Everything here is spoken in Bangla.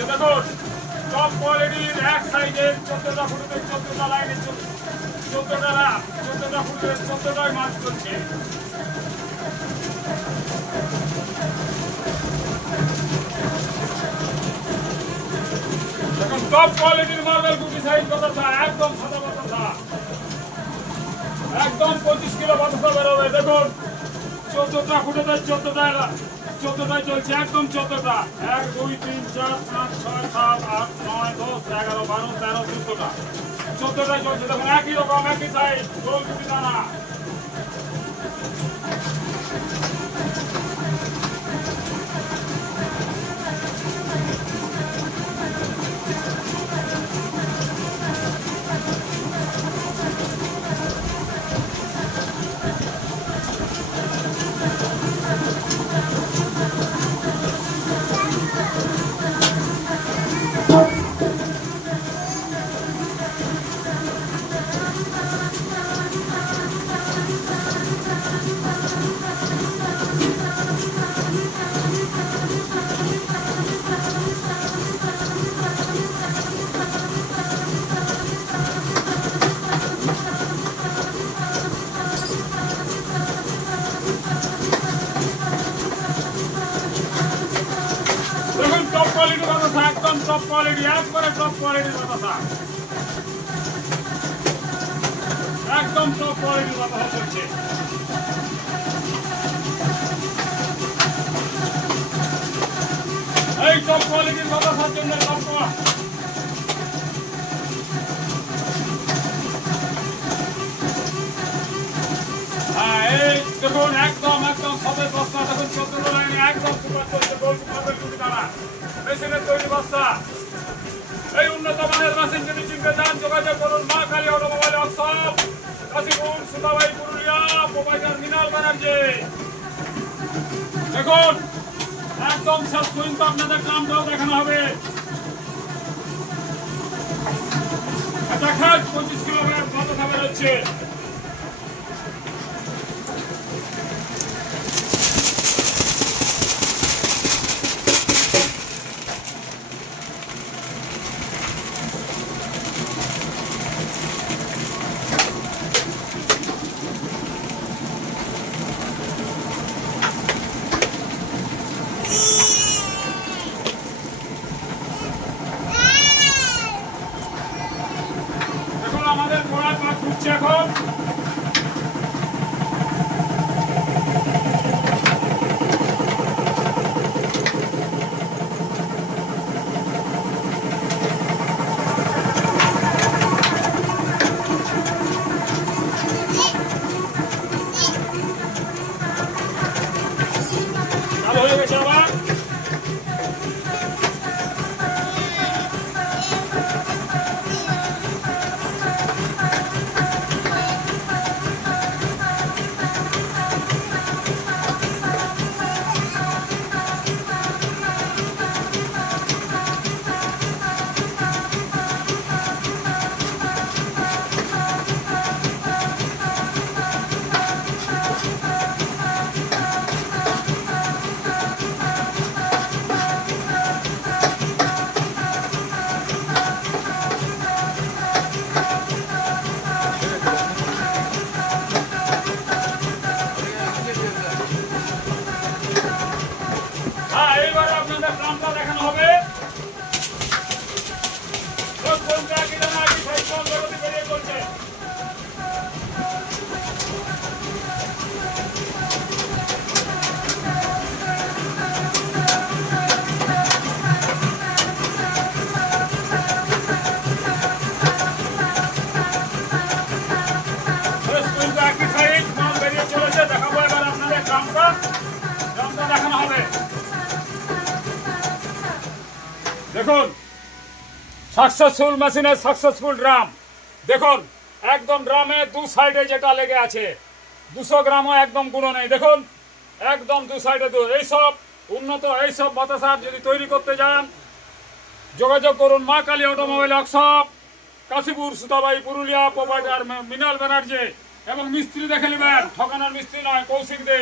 চলছে। দেখুন টপ কোয়ালিটির এক সাইডে 14টা ফুটে 14টা লাইনে 14টা ফুটে 14টায় মাছ চলছে। দেখুন টপ কোয়ালিটির মার্বেল গুটি সাইজ বাতাসা, একদম সাদা বাতাসা, একদম 25 কিলো বাতাসা বেরোবে। দেখুন 14টা ফুটে 14টায় চলছে, একদম 14টা। 1 2 3 4 5 6 7 8 9 10 11 12 13 14টা 14টায় চলছে। দেখুন একই রকম একই সাইজ গোল গুটি দানা। একদম টপ কোয়ালিটি, একবারে টপ কোয়ালিটির বাতাসা, একদম টপ কোয়ালিটির বাতাসা চলছে। এই টপ কোয়ালিটির বাতাসার জন্য হ্যাঁ এই দেখুন একদম সবের বস্তা। দেখুন 14 লাইনে একদম সুপার চলছে। গোল মার্বেল গুটি দানা মেশিনের তৈরি বস্তা। এই উন্নত মানের মেশিন যদি কিনতে চান যোগাযোগ করুন Maa Kali automobile workshop, Kashipur, Sutabai, Purulia, proprietor Mrinal Banerjee. দেখুন একদম শেষ পর্যন্ত আপনাদের কামটাও দেখানো হবে। দেখা 25 কিলো বাতাসা বেরোচ্ছে। আমাদের গোড়ায় পা খুঁজছে এখন। ভালো হয়ে গেছে আবার। এইবারে আপনাদের কামটা দেখানো হবে। বেরিয়ে চলছে। বেরিয়ে চলেছে। দেখাবো এবার আপনাদের কামটা দেখানো হবে। দেখুন সাকসেসফুল মেশিনের সাকসেসফুল ড্রাম। দেখুন একদম ড্রামে দু সাইডে যেটা লেগে আছে 200 গ্রামও একদম গুঁড়ো নেই। দেখুন একদম দু সাইডে এইসব উন্নত এইসব বাতাসার যদি তৈরি করতে যান যোগাযোগ করুন Maa Kali automobile workshop, Kashipur, Sutabai, Purulia, proprietor Mrinal Banerjee. এবং মিস্ত্রি দেখে নেবেন, ঠকানোর মিস্ত্রি নয়, কৌশিক দে।